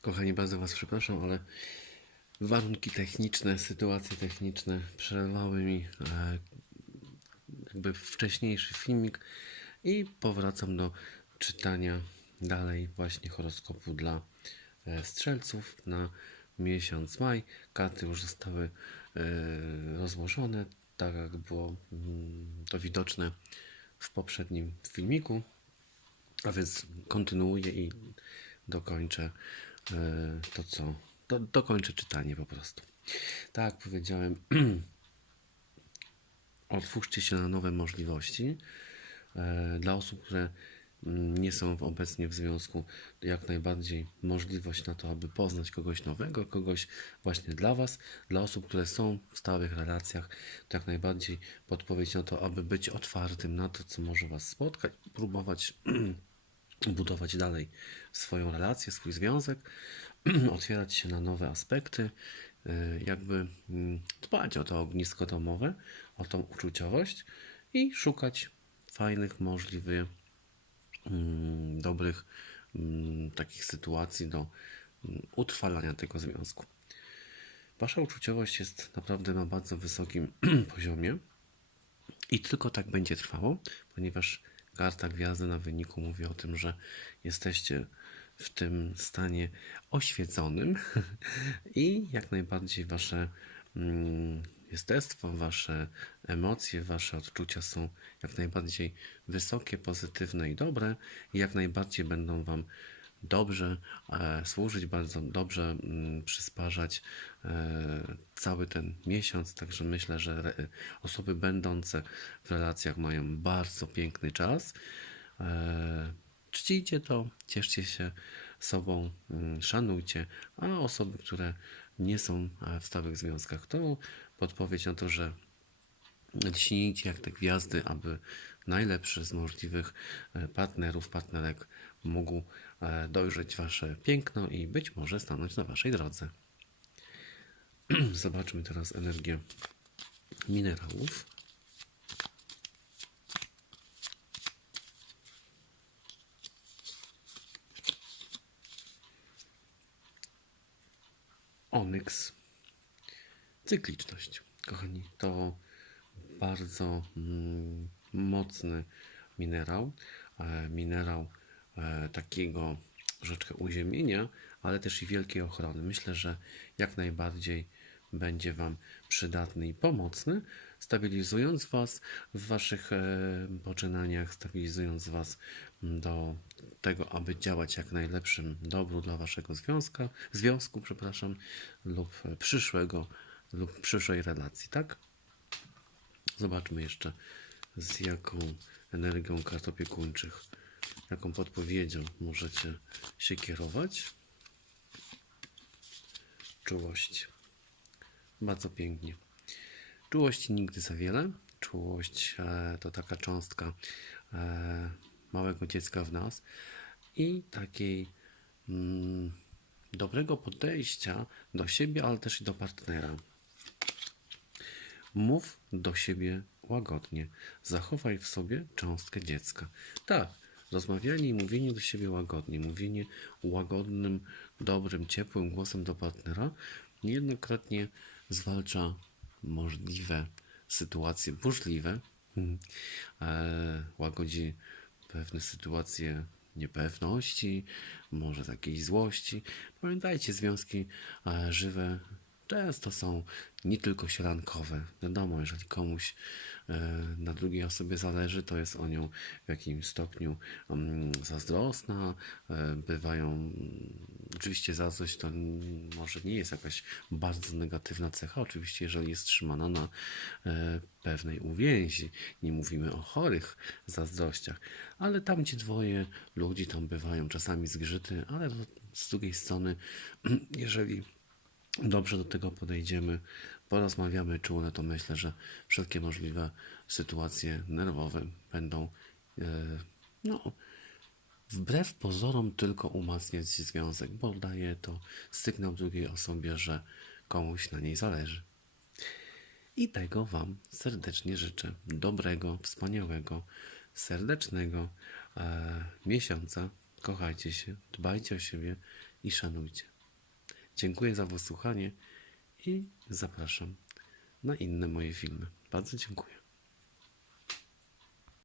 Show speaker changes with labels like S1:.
S1: Kochani, bardzo Was przepraszam, ale warunki techniczne, sytuacje techniczne przerwały mi e, jakby wcześniejszy filmik i powracam do czytania dalej właśnie horoskopu dla e, strzelców na miesiąc maj. Karty już zostały e, rozłożone, tak jak było mm, to widoczne w poprzednim filmiku. A więc kontynuuję i dokończę to, co. Do, dokończę czytanie po prostu. Tak powiedziałem, otwórzcie się na nowe możliwości. E, Dla osób, które mm, nie są obecnie w związku, jak najbardziej możliwość na to, aby poznać kogoś nowego, kogoś właśnie dla Was. Dla osób, które są w stałych relacjach, to jak najbardziej podpowiedź na to, aby być otwartym na to, co może Was spotkać, próbować budować dalej swoją relację, swój związek, otwierać się na nowe aspekty, y, jakby mm, dbać o to ognisko domowe, o tą uczuciowość i szukać fajnych, możliwych, mm, dobrych mm, takich sytuacji do utrwalania tego związku. Wasza uczuciowość jest naprawdę na bardzo wysokim poziomie. I tylko tak będzie trwało, ponieważ karta gwiazdy na wyniku mówi o tym, że jesteście w tym stanie oświeconym. I jak najbardziej wasze mm, jestestwo, wasze emocje, wasze odczucia są jak najbardziej wysokie, pozytywne i dobre. I jak najbardziej będą wam dobrze e, służyć, bardzo dobrze mm, przysparzać e, cały ten miesiąc. Także myślę, że osoby będące w relacjach mają bardzo piękny czas. E, czcijcie to, cieszcie się sobą, mm, szanujcie, a osoby, które nie są w stałych związkach, to podpowiedź na to, że Śnijcie jak te gwiazdy, aby najlepszy z możliwych partnerów, partnerek mógł dojrzeć wasze piękno i być może stanąć na waszej drodze. Zobaczmy teraz energię minerałów. Onyks. Cykliczność. Kochani, to bardzo mm, mocny minerał. E, minerał e, takiego troszeczkę uziemienia, ale też i wielkiej ochrony. Myślę, że jak najbardziej będzie Wam przydatny i pomocny, stabilizując Was w Waszych e, poczynaniach, stabilizując Was mm, do tego, aby działać jak najlepszym dobru dla Waszego związka, związku, przepraszam, lub e, przyszłego lub przyszłej relacji, tak? Zobaczmy jeszcze z jaką energią kart opiekuńczych, jaką podpowiedzią możecie się kierować. Czułość. Bardzo pięknie. Czułości nigdy za wiele. Czułość e, to taka cząstka e, małego dziecka w nas i takiej mm, dobrego podejścia do siebie, ale też i do partnera. Mów do siebie łagodnie. Zachowaj w sobie cząstkę dziecka. Tak, rozmawianie i mówienie do siebie łagodnie, mówienie łagodnym, dobrym, ciepłym głosem do partnera niejednokrotnie zwalcza możliwe sytuacje burzliwe, hmm, e, łagodzi pewne sytuacje niepewności, może takiej złości. Pamiętajcie, związki e, żywe często są nie tylko sielankowe. Wiadomo, jeżeli komuś e, na drugiej osobie zależy, to jest o nią w jakimś stopniu mm, zazdrosna. E, bywają, mm, oczywiście zazdrość to może nie jest jakaś bardzo negatywna cecha, oczywiście jeżeli jest trzymana na e, pewnej uwięzi. Nie mówimy o chorych zazdrościach, ale tam gdzie dwoje ludzi tam bywają czasami zgrzyty, ale z drugiej strony, jeżeli dobrze do tego podejdziemy, porozmawiamy czule, to myślę, że wszelkie możliwe sytuacje nerwowe będą e, no, wbrew pozorom tylko umacniać związek, bo daje to sygnał drugiej osobie, że komuś na niej zależy. I tego Wam serdecznie życzę. Dobrego, wspaniałego, serdecznego e, miesiąca. Kochajcie się, dbajcie o siebie, i szanujcie. Dziękuję za wysłuchanie i zapraszam na inne moje filmy. Bardzo dziękuję.